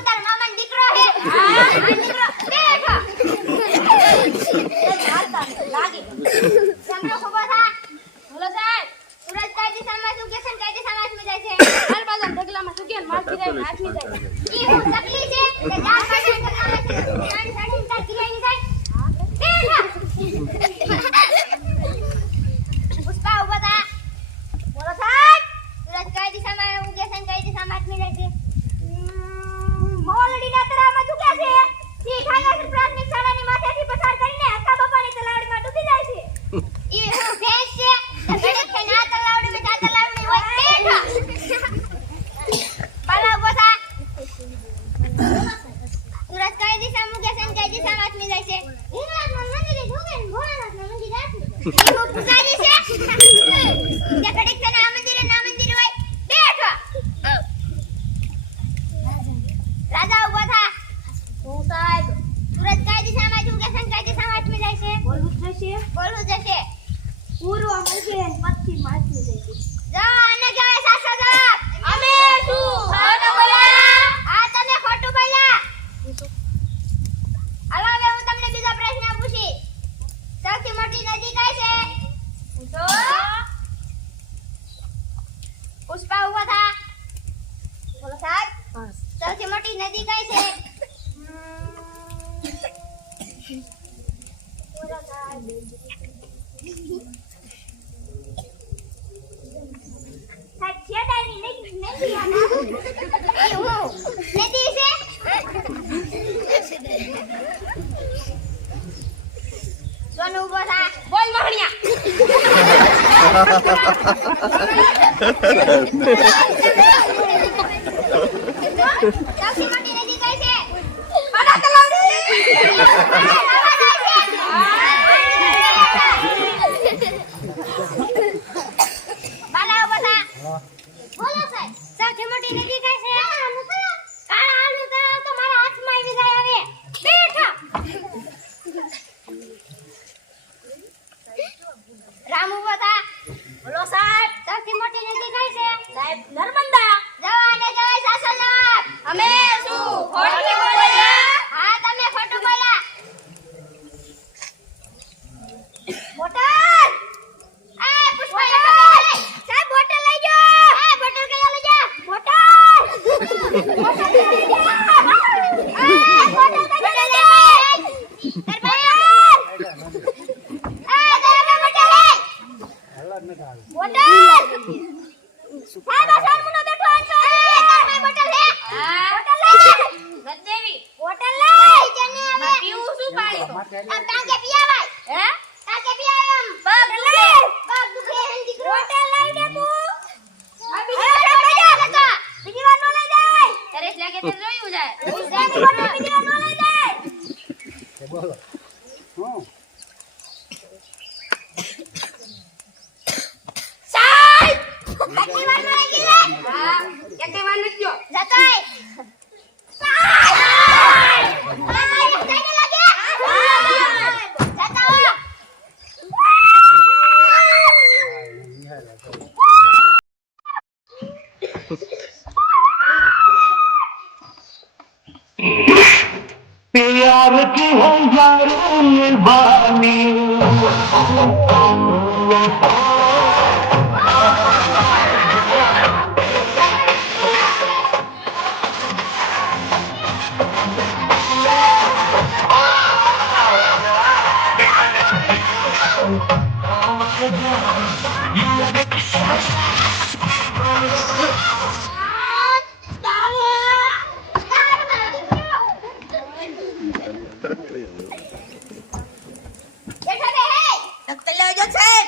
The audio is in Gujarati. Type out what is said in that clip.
હું તાર મામાનો દીકરો હે હા દીકરો બેઠો એ જાતા લાગે સમજો ખબર થા બોલો સાહેબ સુરજ કાયદેસરમાં શું કેસન કાયદેસરમાં માં જાય છે હાલ બાજુ ઢગલામાં શું કે માર ગિરાય હાથમી જાય ઈ હું તકલી છે કે જા કાયદેસર ઢગલામાં નાની સાડી તાર ગિરાઈ જાય બેઠો પુષ્પા ઉભા થા બોલો સાહેબ સુરજ કાયદેસરમાં હું કેસન કાયદેસરમાં હાથમી જાય છે મોલડી ના તરામાં ચૂક્યા છે ઈ ખાંગા પ્રાથમિક શાળાની માથેથી પસાર કરીને હક્કા બાપાની તલાવડીમાં ડૂબી જાય છે ઈ હું ભેંસ છે ઘડે થઈને આ તલાવડીમાં ચા તલાવડી હોય બેઠો પાલા બોસા સુરજ કઈ દિશામાં મુકે છે કઈ દિશામાં હાથમી જાય છે હિંગળાજમાં મંદિરે ઢોકે ને ભોળાનાથના મંદિરે હાથમી ઈ હું પૂજારી છે કે ઘડે થઈને આ મંદિરે ના મંદિરે હોય બેઠો રાજા ઉભા થા હું સાહેબ સુરજ કઈ દિશામાં જુગે છે કઈ દિશામાં હાથમી જાય છે બોલવું જશે પૂર્વ મળશે પશ્ચિમ હાથમી જાય છે જા આને કહેવાય સાચો જવાબ અમે શું ખોટું બોલ્યા આ તમે ખોટું બોલ્યા હાલો હવે હું તમને બીજો પ્રશ્ન પૂછી સૌથી મોટી નદી કઈ છે તો પુષ્પા ઉભા થા બોલો સાહેબ સૌથી મોટી નદી કઈ છે બોલ મહણિયા સૌથી મોટી નદી કઈ છે પાડા તલાવડી બાલા બતા બોલો સાહેબ સૌથી મોટી નદી કઈ છે કાળા આલુ તળાવ તો મારા હાથમાં આવી જાય હવે બેઠા રામુ બતા બોલો સાહેબ સૌથી મોટી નદી કઈ છે સાહેબ નર્મદા જવાને જવાય સાચો જવાબ અમે શું ખોટું બોલ્યા હા તમે ખોટું બોલ્યા બોટલ આ પુષ્પા સાહેબ બોટલ લઈ જાઓ એ બોટલ કયા લઈ જા બોટલ બોટલ લઈ જા આ બોટલ કયા લઈ જા દરબાર આ દરબાર બોટલ બોટલ સાહેબ સર મુનો બેઠો આજો દરબાર બોટલ હે બોટલ લઈ જા ગદ્દેવી બોટલ લઈ જને હવે પીવું શું પાડી તો આમ તાકે પીવાય હે તાકે પીવાય આમ પગ લે પગ દુખે હે દીકરો બોટલ લઈ દે તું આ બીજી વાર લઈ જા લકા બીજી વાર નો લઈ જાય તરેસ લાગે તે જોયું જાય બીજી વાર નો લઈ જાય બોલો હું સાહેબ કેટલી વાર નો લઈ ગયો હા કેટલી વાર નથી ગયો જતાય प्यार की हजारों निभानी બેઠા બે હે તક તલ્યો જો સાહેબ